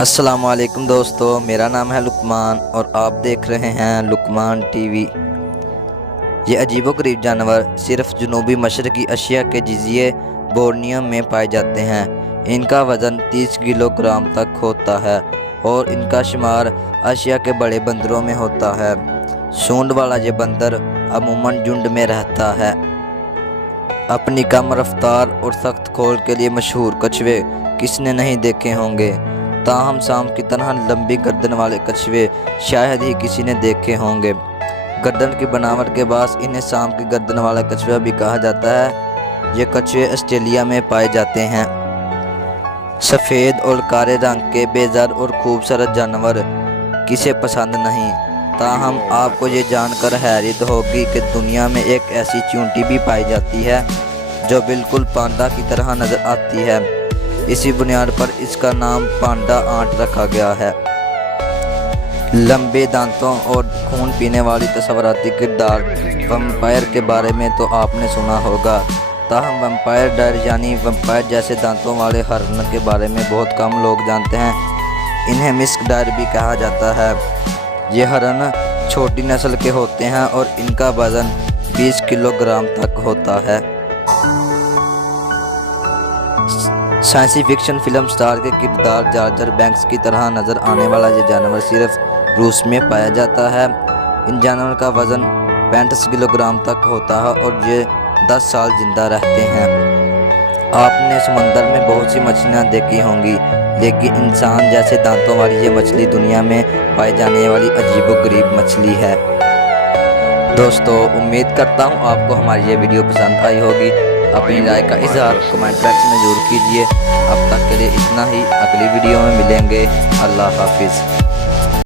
अस्सलाम वालेकुम दोस्तों, मेरा नाम है लुकमान और आप देख रहे हैं लुकमान टीवी। ये अजीबोगरीब जानवर सिर्फ जनूबी मशरक़ी एशिया के जज़ीरे बोर्नियो में पाए जाते हैं। इनका वज़न 30 किलोग्राम तक होता है और इनका शुमार एशिया के बड़े बंदरों में होता है। सूंड वाला ये बंदर अमूमन झुंड में रहता है। अपनी कम रफ्तार और सख्त खोल के लिए मशहूर कछुए किसने नहीं देखे होंगे। ताहम सांप की तरह लंबी गर्दन वाले कछुए शायद ही किसी ने देखे होंगे। गर्दन की बनावट के बाद इन्हें सांप की गर्दन वाला कछुआ भी कहा जाता है। ये कछुए ऑस्ट्रेलिया में पाए जाते हैं। सफ़ेद और काले रंग के बेज़र और खूबसूरत जानवर किसे पसंद नहीं। ताहम आपको ये जानकर हैरत होगी कि दुनिया में एक ऐसी चींटी भी पाई जाती है जो बिल्कुल पांडा की तरह नज़र आती है। इसी बुनियाद पर इसका नाम पांडा आंट रखा गया है। लंबे दांतों और खून पीने वाली तस्वराती किरदार वैम्पायर के बारे में तो आपने सुना होगा। ताहम वैम्पायर डायर यानी वैम्पायर जैसे दांतों वाले हरन के बारे में बहुत कम लोग जानते हैं। इन्हें मिस्क डायर भी कहा जाता है। ये हरन छोटी नस्ल के होते हैं और इनका वज़न 20 किलोग्राम तक होता है। साइंसी फिक्शन फिल्म स्टार के किरदार जार जार बैंक्स की तरह नज़र आने वाला ये जानवर सिर्फ रूस में पाया जाता है। इन जानवर का वज़न 35 किलोग्राम तक होता है और ये 10 साल जिंदा रहते हैं। आपने समंदर में बहुत सी मछलियाँ देखी होंगी, लेकिन इंसान जैसे दांतों वाली ये मछली दुनिया में पाई जाने वाली अजीबोगरीब मछली है। दोस्तों, उम्मीद करता हूँ आपको हमारी ये वीडियो पसंद आई होगी। अपनी राय का इजहार कमेंट बॉक्स में ज़रूर कीजिए। अब तक के लिए इतना ही, अगली वीडियो में मिलेंगे। अल्लाह हाफिज़।